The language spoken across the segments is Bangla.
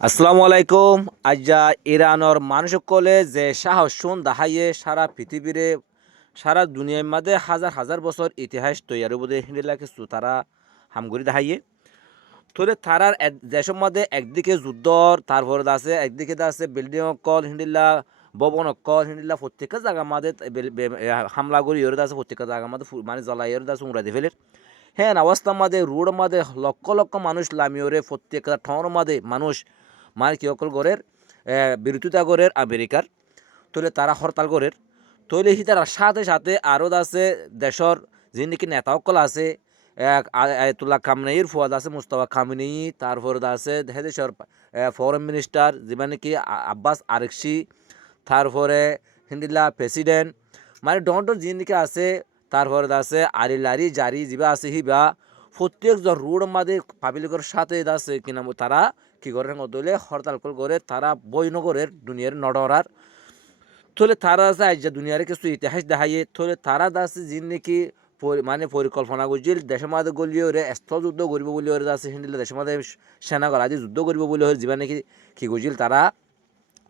আসসালামু আলাইকুম। আজ্জা ইরানর মানুষসকলে যে সাহসুন দাহাইয়ে সারা পৃথিবীরে সারা দুনিয়ার মাঝে হাজার হাজার বছর ইতিহাস তৈয়ার বোধে হিন্দিলা কিছু তারা হামগুড়ি দাহাইয়ে তোলে তারার দেশের মধ্যে একদিকে যুদ্ধর তারপরে আছে একদিকে আছে বিল্ডিং অকল হিন্দিলা ভবন অকল হিন্দিলা প্রত্যেকটা জায়গার মাঝে হামলা করি ইয়ে আছে প্রত্যেকটা জায়গার মাঝে মানে জ্বলাই ইয়ে আছে উড়া দিয়ে ফেলে হ্যাঁ অবস্থার মাঝে রোড মাঝে লক্ষ লক্ষ মানুষ লামিওরে প্রত্যেকটা ঠর মাঝে মানুষ মানে কি অকল গড়ের বিরোধিতা গড়ের আমেরিকার তলে তারা হরতাল গড়ের তৈলে সি তার সাথে সাথে আরও আছে দেশর যে নাকি নেতা অকল আছে আয়াতুল্লাহ খামনেইর ফুয়াদ আছে মুস্তফা খামনেই তারপর আছে দেশের ফরেন মিনিস্টার যেমন নাকি আব্বাস আরেকসি তারপরে হিন্দিল্লা প্রেসিডেন্ট মানে ডন্টর যে নাকি আছে তারপরে আছে আরিলারি জারি যিবা আছে হিবা প্রত্যেকজন রোড মাঝে পাবলিকের সাথে আছে কিনা তারা কি করে দলে হরতাল করে তারা বইনগরের দুনিয়ার নডরার থলে তারা আছে আজ দুনিয়ার কিছু ইতিহাস দেখাইয়ে থলে তারা আছে যিনি নাকি মানে পরিকল্পনা করছিল দেশের মাঝে গলিয়ে ওরে স্থল যুদ্ধ করব বলে ওরে আছে হিন্দিলে দেশের মাঝে সেনা গলাদি যুদ্ধ করব বলে ওর জীবন নাকি কি করছিল তারা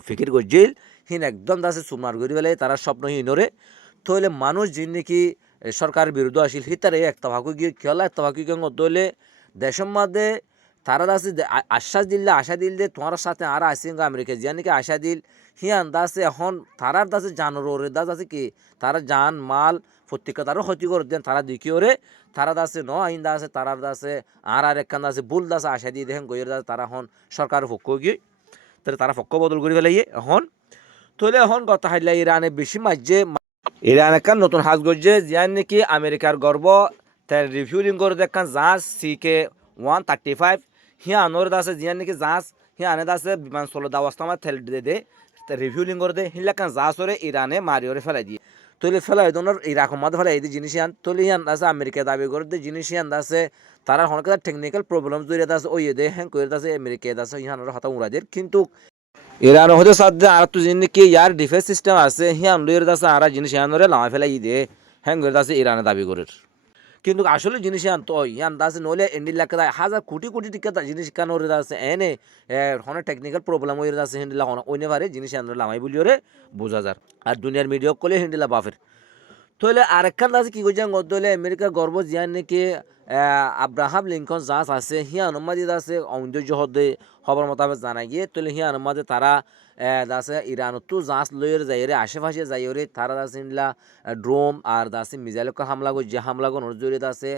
ফিকির করছিল হিন একদম আছে সুমার করি পেলে তারা স্বপ্নহীনরে থলে মানুষ যিনি নাকি সরকারের বিরুদ্ধে আসিল হিতারে একটা ভাগু গিয়ে খেলা একটা ভাগু গিয়ে দলে দেশের মাঝে তারা আছে আশ্বাস দিলে আশা দিল যে তোমার সাথে আর আসিং আমেরিকা জিয়া নাকি আশা দিল হিয়ান দাসে এখন তারার দাসে জানোর দাস আছে কি তারা জান মাল প্রত্যেকটা তারও ক্ষতি করে দেন তারা দেখি ওরে তারা দাসে ন আইন দাসে তারার দাসে আর একখান দাসে বুল দাসে আশা দিয়ে দেখেন গইয়ের দাসে তারা এখন সরকারের পক্ষ গিয়ে তাহলে তারা পক্ষ বদল করে ফেলাইয়ে এখন তাহলে এখন কথা হাইলা ইরানে বেশি মাঝে ইরান একখান নতুন হাজ গজে জিয়ান নাকি আমেরিকার গর্ব তার রিভিউলিং করে দেখান জাহাজ CK-135 হিয়া আনোর দাসে জিয়ান নাকি জাহাজ হিয়া আনে দাসে বিমান চলো দাওয়াস্তা আমার থেল দে রিভিউলিং করে দে হিলাকান জাহাজ ওরে ইরানে মারিওরে ফেলাই দিয়ে তৈলে ফেলাই দোনোর ইরাক মাঝে ফেলাই দিয়ে জিনিস আন তৈলে হিয়ান দাসে আমেরিকা দাবি করে দে জিনিস হিয়ান দাসে তারা হনকে টেকনিক্যাল প্রবলেম জড়িয়ে দাসে ওই দে হ্যাঁ করে দাসে আমেরিকা দাসে হিয়ানোর হাতা উড়া দিয়ে কিন্তু ইরান হতে সাথে আর তো জিনিস কি ইয়ার ডিফেন্স সিস্টেম আছে হিয়ান লইয়ের দাসে আর জিনিস হিয়ানোরে লামা ফেলাই দে হ্যাঁ করে দাসে ইরানে দাবি করে কিন্তু আসলে জিনিস আন তো ইয়ান দাসে নইলে ইন্ডিয়া লাখ হাজার কোটি কোটি টিকা জিনিস কানোরে দাসে এনে হনে টেকনিক্যাল প্রবলেম হয়ে দাসে হিন্দিলা হন ওইনে পারে জিনিস আনরে লামাই বলিওরে বোঝা যার আর দুনিয়ার মিডিয়া কলে হিন্দিলা বাফের তাহলে আরেকখান আছে কি কইছেন গদলে আমেরিকার গর্ব জিয়ান নাকি আব্রাহাম লিঙ্কন জাহাজ আছে হিয়া অনুমাদি আছে ঔন্দর্য হদে খবর মোতাবেক জানা গিয়ে তাহলে হিয়া অনুমাদে তারা দাসে ইরানতো জাহাজ লইয়ের যাইরে আশেপাশে যাইরে তারা দাসে নিলা ড্রোম আর দাসে মিজাইলকে হামলা করে যে হামলা করে জড়িয়ে দাসে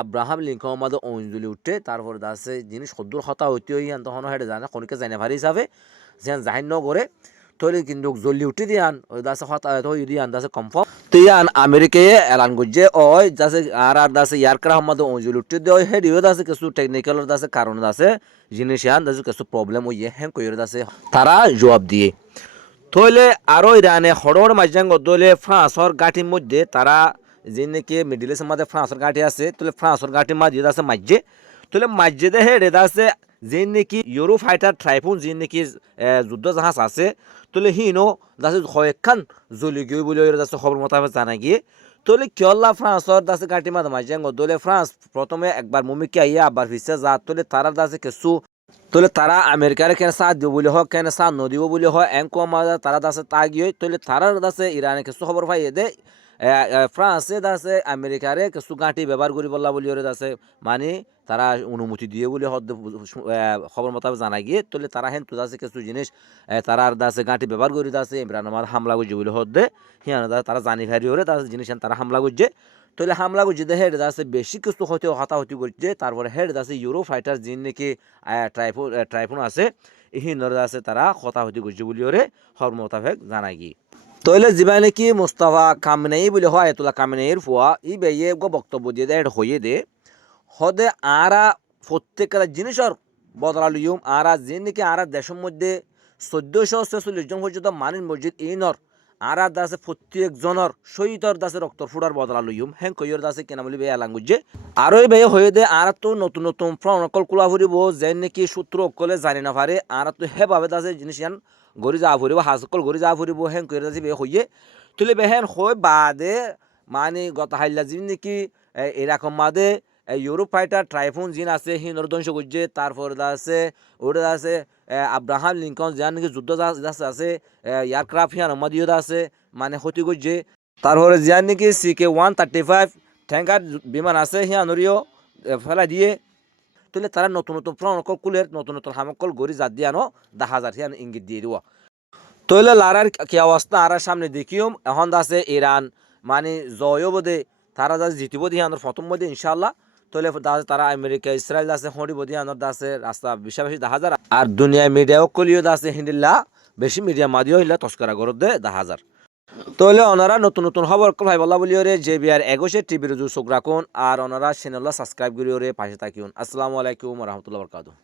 আব্রাহাম লিঙ্কন মাদে ঔন্দুলি উঠে তারপর দাসে জিনিস সদ্দুর হতা হইতে হইয়ান তখন হেঁটে জানে খনিকে জানে ভারি হিসাবে যেন জাহির ন করে তৈরি কিন্তু জল্দি উঠে দিয়ান ওই দাসে হতা হই দিয়ান দাসে কনফার্ম তুইয়ান আমেরিকায় এলান করছে ওই দাসে আর দাসে ইয়ারক্রাফট মধ্যে ওজুল উঠে দিয়ে ওই হেডিও দাসে কিছু টেকনিক্যাল দাসে কারণ দাসে জিনিস ইয়ান দাসে কিছু প্রবলেম হইয়ে হ্যাঁ কইর দাসে তারা জবাব দিয়ে থইলে আরও ইরানে হড়র মাঝাং গদলে ফ্রান্সর গাঠির মধ্যে তারা যে নাকি মিডিল ইস্টের মধ্যে ফ্রান্সর গাঠি আছে তাহলে ফ্রান্সর গাঠির মাঝে আছে মাঝে তাহলে মাঝে হেডে আছে যে নাকি ইউরো ফাইটার ট্রাইফুন যে নাকি যুদ্ধ জাহাজ আছে তাহলে হিনো দাসে কয়েকখান জ্বলি গিয়ে বলে দাসে খবর মোতাবেক জানা গিয়ে তাহলে কিয়ল্লা ফ্রান্সর দাসে গাঠি মাঝে মাঝে দলে ফ্রান্স প্রথমে একবার মুমিকে আইয়া আবার ফিসে যা তোলে তারা দাসে কিছু তোলে তারা আমেরিকার কেন সাথ দিব বলে হোক কেন সাথ নদিব বলে হয় এঙ্কো মাঝে তারা দাসে তাগিয়ে তোলে তারা দাসে ইরানে কিছু খবর পাইয়ে দে ফ্রান্সে দাসে আমেরিকারে কিছু গাঁটি ব্যবহার করি বললা বলি ওরে দাসে মানে তারা অনুমতি দিয়ে বলে হদ খবর মোতাবেক জানা গিয়ে তোলে তারা হেন তো দাসে কিছু জিনিস তারা দাসে গাঁটি ব্যবহার করি দাসে ইমরান আমার হামলা করছে বলে হদ দে হিয়ানো তারা জানি ভারি ওরে দাসে জিনিস তারা হামলা করছে তাহলে হামলা করছে দে হেড দাসে বেশি কিছু হতে হতাহতি করছে তারপরে হেড দাসে ইউরো ফাইটার যিনি নাকি ট্রাইফোন আছে হিনর দাসে তারা হতাহতি করছে বলে ওরে খবর মোতাবেক জানা গিয়ে তইলে যিবা নাকি মুস্তাফা কামনেই বলে হয় আয়াতুল্লাহ কামনেইর ফুয়া ই বেয়ে গো বক্তব্য দিয়ে দেয় হইয়ে দে হদে আরা প্রত্যেকটা জিনিসের বদলা লইম আরা যে নাকি আরা দেশের মধ্যে 1446 জন পর্যন্ত মানিন মসজিদ ইনর আরা দাসে প্রত্যেকজনের শহীদর দাসে রক্তর ফুটার বদলা লইম হ্যাঁ কইর দাসে কেনা বলি বেয়া লাঙ্গুজে আরও এই বেয়ে হয়ে দে আর তো নতুন নতুন প্রণকল কুলা ফুরিব যে নাকি সূত্র অকলে জানি না পারে আর তো হেভাবে দাসে জিনিস ইয়ান গড়ি যা ফুরিব হাসকল গড়ি যা ফুরিব হ্যাঁ কইর দাসে বেয়ে হইয়ে তুলে বেহেন হয় বাদে মানে গত হাইলা যিনি নাকি এরকম মাদে ইউরোপ ফাইটার ট্রাইফুন জিন আছে হিনর ধ্বংস করছে। তারপরে আছে ওটা আছে আব্রাহাম লিঙ্কন যার নাকি যুদ্ধ জাহাজ আছে, এয়ারক্রাফট হিয়ান আমাদিও আছে মানে ক্ষতি করছে। তারপরে যার নাকি CK-135 ট্যাঙ্কার বিমান আছে হিয়ানরিও ফেলা দিয়ে। তাহলে তারা নতুন নতুন প্রণকল কুলের নতুন নতুন হামকল গড়ি জাত দিয়ে আনো 10,000 হিয়ান ইঙ্গিত দিয়ে দিব। তৈলে লারার কি অবস্থা আর সামনে দেখিও এখন আছে ইরান মানে জয় বোধে তারা যা জিতিব দিয়ে আনার প্রথম বোধে ইনশাল্লাহ। তৈলে তারা আমেরিকা ইসরায়েল আছে হরি বোধে আনার আছে রাস্তা বেশি বেশি 10,000 আর দুনিয়া মিডিয়াও কলিও আছে হিন্দিল্লা বেশি মিডিয়া মাদিও হিলা তস্করা গরদ দে 10,000। তৈলে ওনারা নতুন নতুন খবর ভাই বলা বলিও রে JBR 21 টিভির চোখ রাখুন আর ওনারা চ্যানেল সাবস্ক্রাইব করিও রে পাশে থাকিউন। আসসালামু আলাইকুম রহমতুল্লাহ বরকাতুহ।